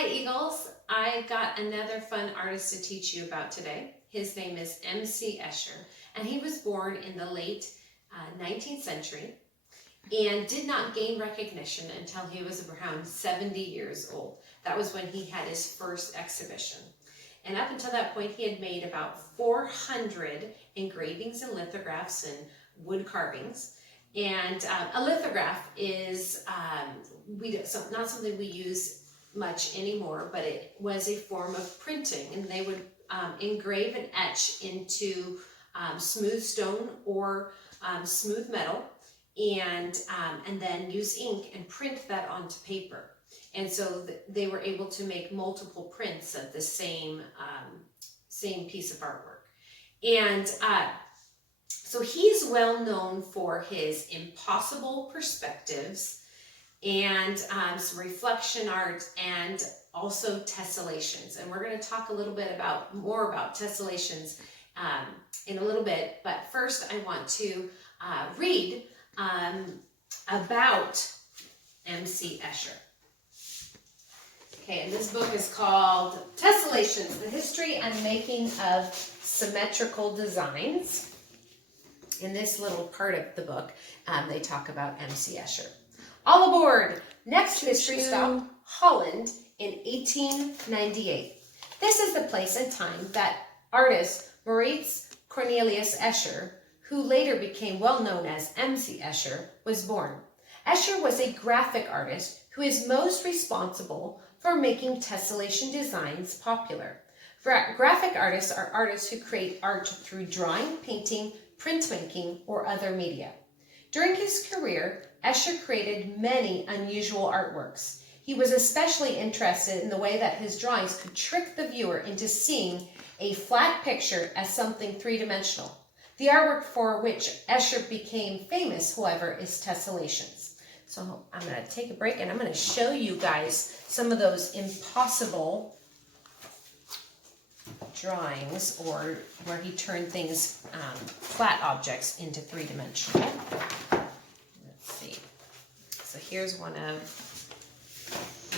Hi Eagles, I've got another fun artist to teach you about today. His name is MC Escher, and he was born in the late 19th century and did not gain recognition until he was around 70 years old. That was when he had his first exhibition. And up until that point, he had made about 400 engravings and lithographs and wood carvings. And a lithograph is not something we use much anymore, but it was a form of printing, and they would engrave and etch into smooth stone or smooth metal, and then use ink and print that onto paper. And so they were able to make multiple prints of the same piece of artwork. And so he's well known for his impossible perspectives and some reflection art and also tessellations. And we're going to talk a little bit more about tessellations in a little bit. But first I want to read about MC Escher. Okay, and this book is called Tessellations, The History and Making of Symmetrical Designs. In this little part of the book, they talk about MC Escher. All aboard! Next history stop, Holland in 1898. This is the place and time that artist Maurits Cornelius Escher, who later became well known as MC Escher, was born. Escher was a graphic artist who is most responsible for making tessellation designs popular. Graphic artists are artists who create art through drawing, painting, printmaking, or other media. During his career, Escher created many unusual artworks. He was especially interested in the way that his drawings could trick the viewer into seeing a flat picture as something three-dimensional. The artwork for which Escher became famous, however, is tessellations. So I'm going to take a break and I'm going to show you guys some of those impossible drawings, or where he turned things, flat objects, into three-dimensional. Let's see. So here's one of,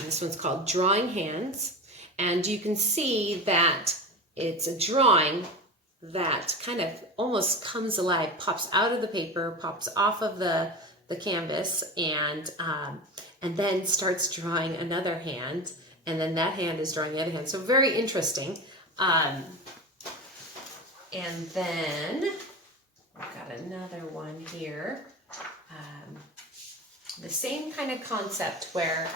this one's called Drawing Hands, and you can see that it's a drawing that kind of almost comes alive, pops out of the paper, pops off of the canvas, and then starts drawing another hand, and then that hand is drawing the other hand. So very interesting. And then I've got another one here. The same kind of concept where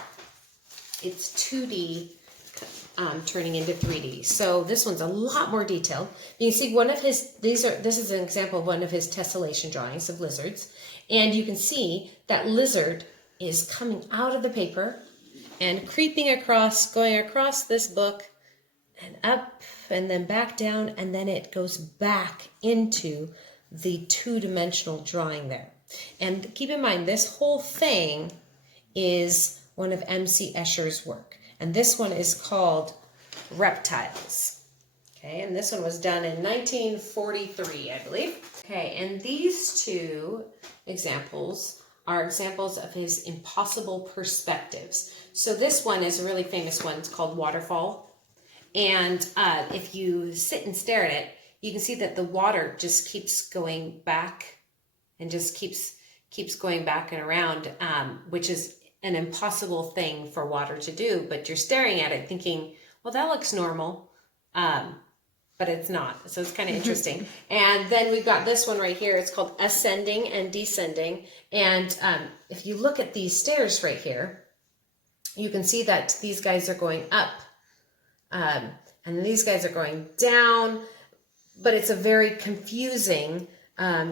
it's 2D turning into 3D. So this one's a lot more detailed. You can see one of his, this is an example of one of his tessellation drawings of lizards. And you can see that lizard is coming out of the paper and creeping across, going across this book and up and then back down, and then it goes back into the two-dimensional drawing there. And keep in mind, this whole thing is one of MC Escher's work. And this one is called Reptiles. Okay, and this one was done in 1943, I believe. Okay, and these two examples are examples of his impossible perspectives. So this one is a really famous one. It's called Waterfall. And if you sit and stare at it, you can see that the water just keeps going back and just keeps going back and around, which is an impossible thing for water to do. But you're staring at it thinking, well, that looks normal, but it's not. So it's kind of interesting. And then we've got this one right here. It's called Ascending and Descending. And if you look at these stairs right here, you can see that these guys are going up. And these guys are going down, but it's a very confusing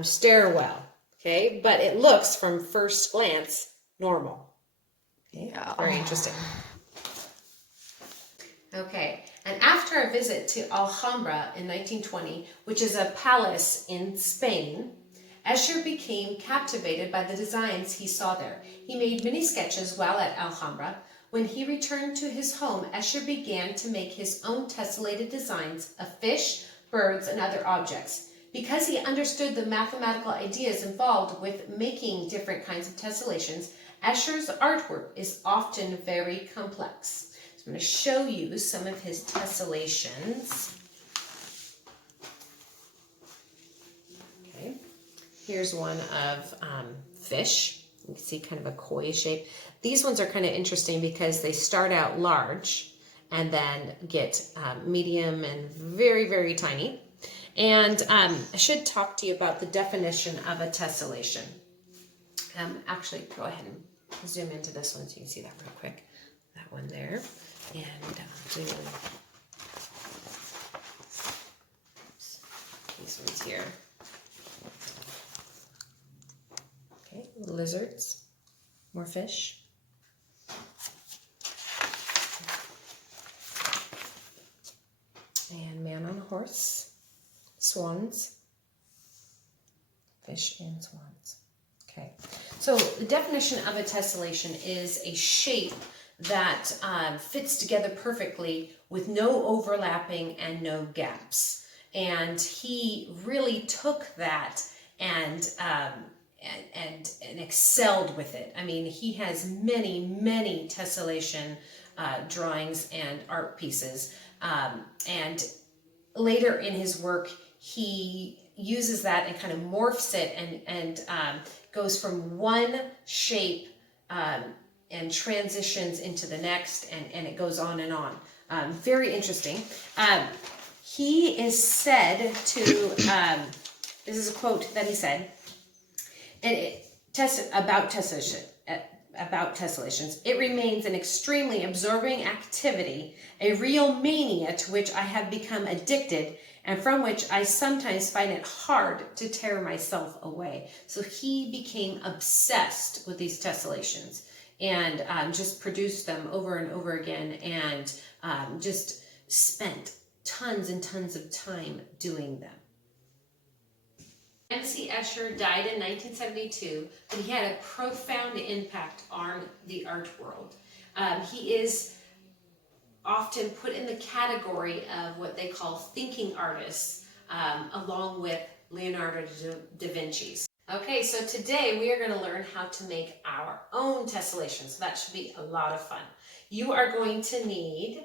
stairwell, okay? But it looks, from first glance, normal. Okay? Yeah. Very interesting. Okay, and after a visit to Alhambra in 1920, which is a palace in Spain, Escher became captivated by the designs he saw there. He made many sketches while at Alhambra. When he returned to his home, Escher began to make his own tessellated designs of fish, birds, and other objects. Because he understood the mathematical ideas involved with making different kinds of tessellations, Escher's artwork is often very complex. I'm going to show you some of his tessellations. Okay, here's one of fish. You can see kind of a koi shape. These ones are kind of interesting because they start out large and then get medium and very, very tiny. And I should talk to you about the definition of a tessellation. Actually, go ahead and zoom into this one so you can see that real quick. That one there. And zoom in. Oops. These ones here. Okay, lizards, more fish. And man on a horse, swans, fish and swans. Okay, so the definition of a tessellation is a shape that fits together perfectly with no overlapping and no gaps. And he really took that and excelled with it. I mean, he has many tessellation drawings and art pieces. And later in his work, he uses that and kind of morphs it and goes from one shape and transitions into the next, and it goes on and on. Very interesting. He is said to, this is a quote that he said, and about tessellations, it remains an extremely absorbing activity, a real mania to which I have become addicted, and from which I sometimes find it hard to tear myself away. So he became obsessed with these tessellations and just produced them over and over again, and just spent tons and tons of time doing them. Escher died in 1972, but he had a profound impact on the art world. He is often put in the category of what they call thinking artists, along with Leonardo da Vinci's. Okay, so today we are going to learn how to make our own tessellation, so that should be a lot of fun. You are going to need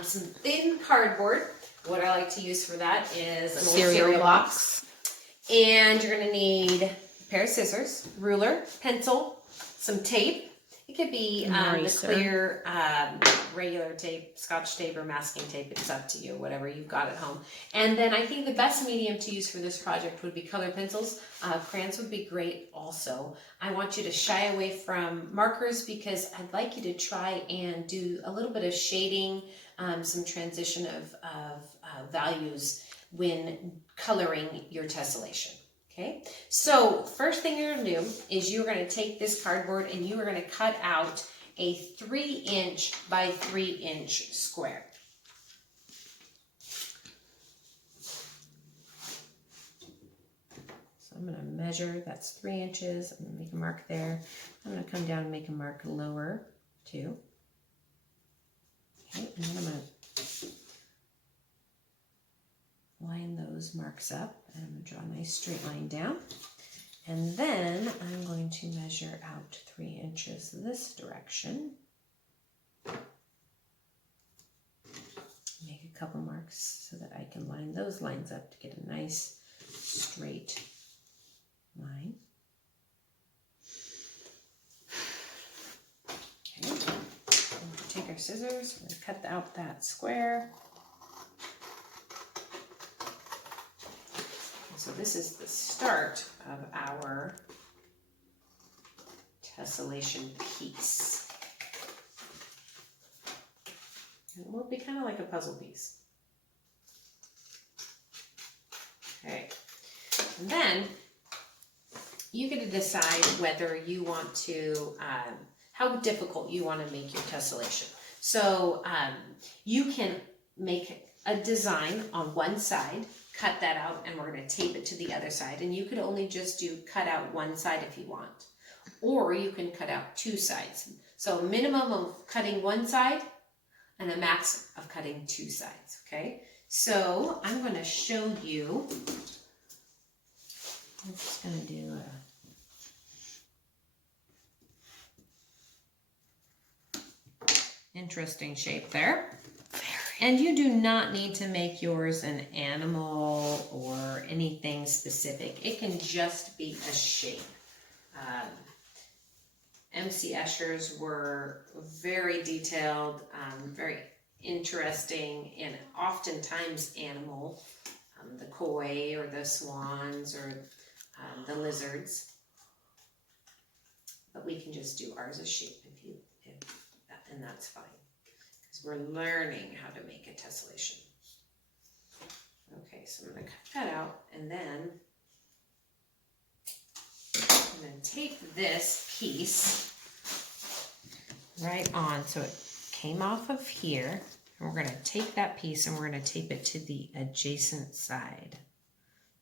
some thin cardboard. What I like to use for that is an old cereal box. And you're going to need a pair of scissors, ruler, pencil, some tape. It could be the clear regular tape, Scotch tape, or masking tape. It's up to you, whatever you've got at home. And then I think the best medium to use for this project would be colored pencils. Crayons would be great also. I want you to shy away from markers because I'd like you to try and do a little bit of shading, some transition of values when coloring your tessellation. Okay, so first thing you're going to do is you're going to take this cardboard and you are going to cut out a 3" by 3" square. So I'm going to measure, that's 3 inches. I'm going to make a mark there. I'm going to come down and make a mark lower too. Okay, and then I'm going to line those marks up, and I'm going to draw a nice straight line down, and then I'm going to measure out 3 inches this direction, make a couple marks so that I can line those lines up to get a nice straight line. Okay, we'll take our scissors, we're going to cut out that square. So this is the start of our tessellation piece. It will be kind of like a puzzle piece. Okay, and then you get to decide whether you want to, how difficult you want to make your tessellation. So you can make a design on one side, cut that out, and we're going to tape it to the other side. And you could only just do cut out one side if you want, or you can cut out 2 sides. So a minimum of cutting one side and a max of cutting 2 sides. Okay, so I'm going to show you. I'm just going to do Interesting shape there. And you do not need to make yours an animal or anything specific. It can just be a shape. MC Escher's were very detailed, very interesting, and oftentimes animal. The koi or the swans or the lizards. But we can just do ours as shape and that's fine. Because we're learning how to make a tessellation. Okay, so I'm going to cut that out, and then I'm going to tape this piece right on. So it came off of here, and we're going to take that piece and we're going to tape it to the adjacent side,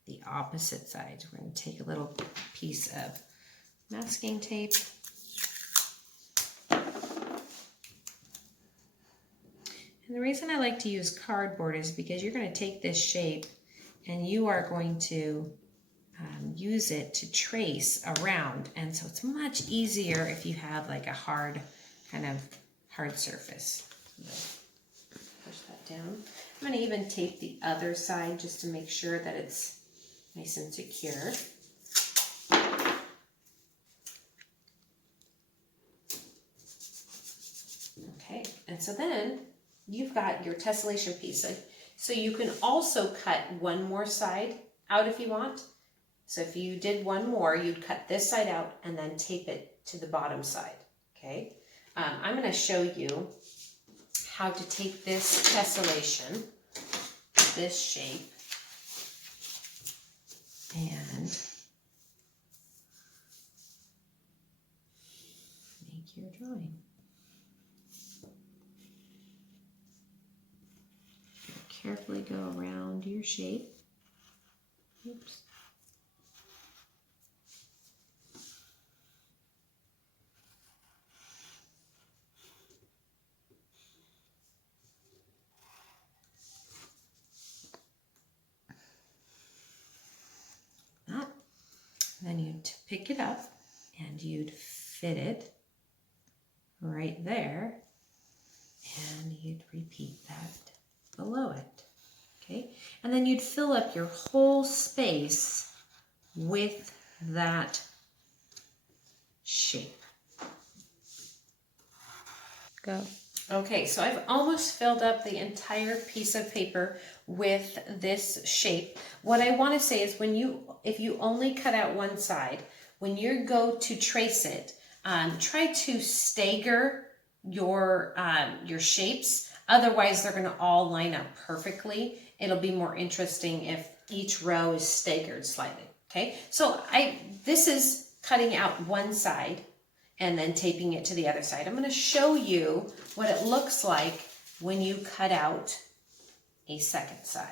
the opposite side. So we're going to take a little piece of masking tape. And the reason I like to use cardboard is because you're going to take this shape and you are going to use it to trace around. And so it's much easier if you have like a hard surface. Push that down. I'm going to even tape the other side just to make sure that it's nice and secure. Okay, and so then you've got your tessellation piece. So you can also cut one more side out if you want. So if you did one more, you'd cut this side out and then tape it to the bottom side, okay? I'm going to show you how to take this tessellation, this shape, and make your drawing. Carefully go around your shape. Oops. That. Then you'd pick it up and you'd fit it right there, and you'd repeat that below it, okay? And then you'd fill up your whole space with that shape. Go. Okay, so I've almost filled up the entire piece of paper with this shape. What I want to say is if you only cut out one side, when you go to trace it, try to stagger your shapes. Otherwise, they're going to all line up perfectly. It'll be more interesting if each row is staggered slightly, okay? So this is cutting out one side and then taping it to the other side. I'm going to show you what it looks like when you cut out a second side.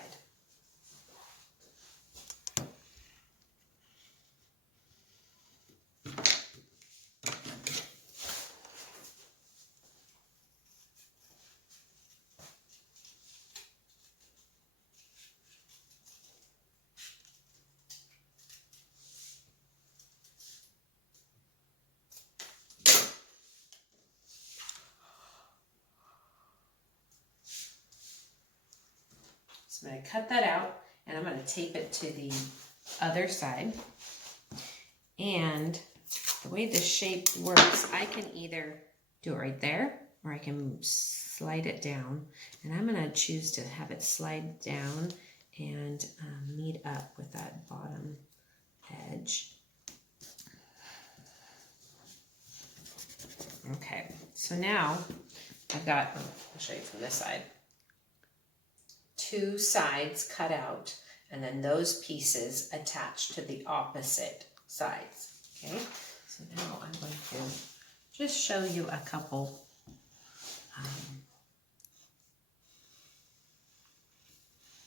So I'm going to cut that out and I'm going to tape it to the other side. And the way the shape works, I can either do it right there or I can slide it down. And I'm going to choose to have it slide down and meet up with that bottom edge. Okay, so now I've got, I'll show you from this side, two sides cut out, and then those pieces attached to the opposite sides. Okay, so now I'm going to just show you a couple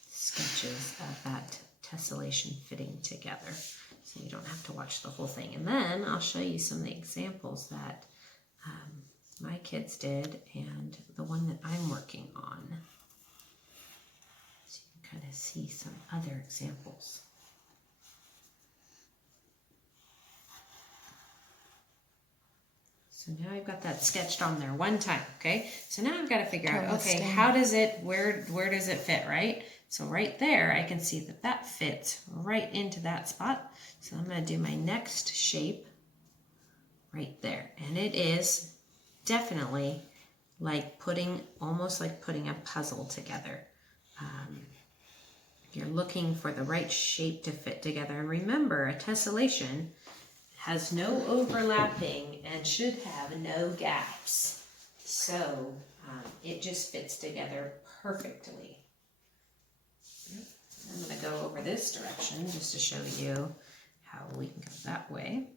sketches of that tessellation fitting together, so you don't have to watch the whole thing. And then I'll show you some of the examples that my kids did and the one that I'm working on. So you can kind of see some other examples. So now I've got that sketched on there one time, okay? So now I've got to figure out, okay, how does it, where does it fit, right? So right there, I can see that that fits right into that spot. So I'm going to do my next shape right there. And it is definitely like almost like putting a puzzle together. You're looking for the right shape to fit together. And remember, a tessellation has no overlapping and should have no gaps. So it just fits together perfectly. I'm going to go over this direction just to show you how we can go that way.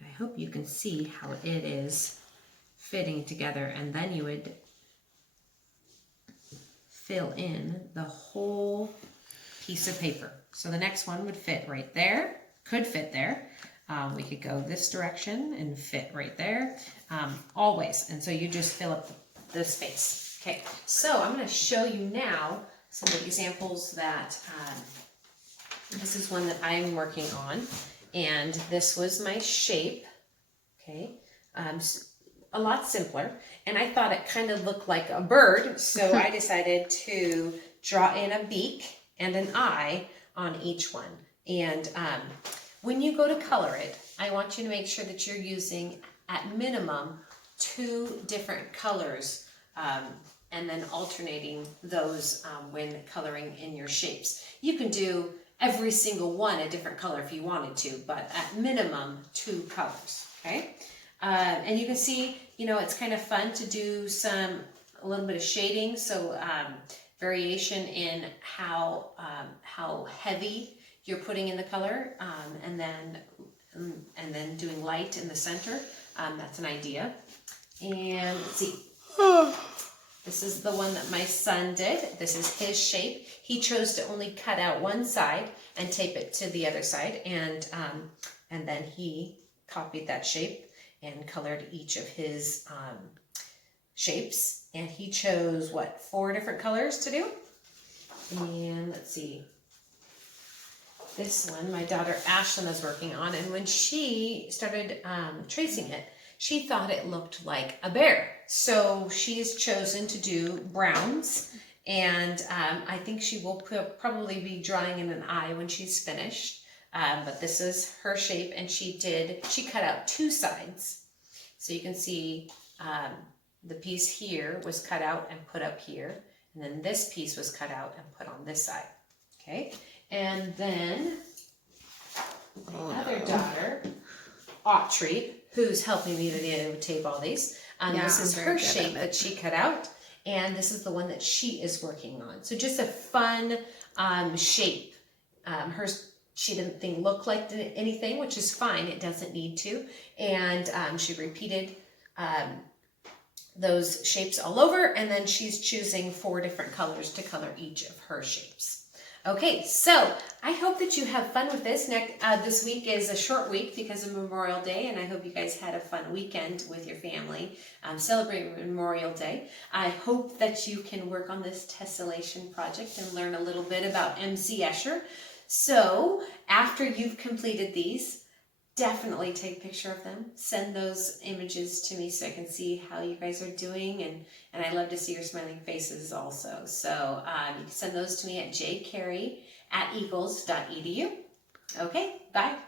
I hope you can see how it is fitting together, and then you would fill in the whole piece of paper. So the next one would fit right there, could fit there. We could go this direction and fit right there, always. And so you just fill up the space. Okay, so I'm going to show you now some examples that, this is one that I'm working on, and this was my shape, okay, a lot simpler, and I thought it kind of looked like a bird, so I decided to draw in a beak and an eye on each one. And when you go to color it, I want you to make sure that you're using, at minimum, 2 different colors, and then alternating those when coloring in your shapes. You can do every single one a different color if you wanted to, but at minimum 2 colors, okay? And you can see, you know, it's kind of fun to do a little bit of shading, so variation in how heavy you're putting in the color, and then doing light in the center. That's an idea. And let's see. This is the one that my son did. This is his shape. He chose to only cut out one side and tape it to the other side, and then he copied that shape and colored each of his shapes. And he chose, what, 4 different colors to do? And let's see. This one, my daughter Ashlyn is working on, and when she started tracing it, she thought it looked like a bear. So she's chosen to do browns, and I think she will probably be drawing in an eye when she's finished. But this is her shape, and she cut out 2 sides. So you can see the piece here was cut out and put up here, and then this piece was cut out and put on this side. Okay, and then my other daughter, Autry, who's helping me to tape all these. This is her shape that she cut out, and this is the one that she is working on. So just a fun shape. She didn't think looked like anything, which is fine. It doesn't need to. And she repeated those shapes all over, and then she's choosing 4 different colors to color each of her shapes. Okay, so I hope that you have fun with this. This week is a short week because of Memorial Day, and I hope you guys had a fun weekend with your family celebrating Memorial Day. I hope that you can work on this tessellation project and learn a little bit about MC Escher. So after you've completed these, definitely take a picture of them. Send those images to me so I can see how you guys are doing, and I love to see your smiling faces also. So you can send those to me at jcarey@eagles.edu. Okay, bye.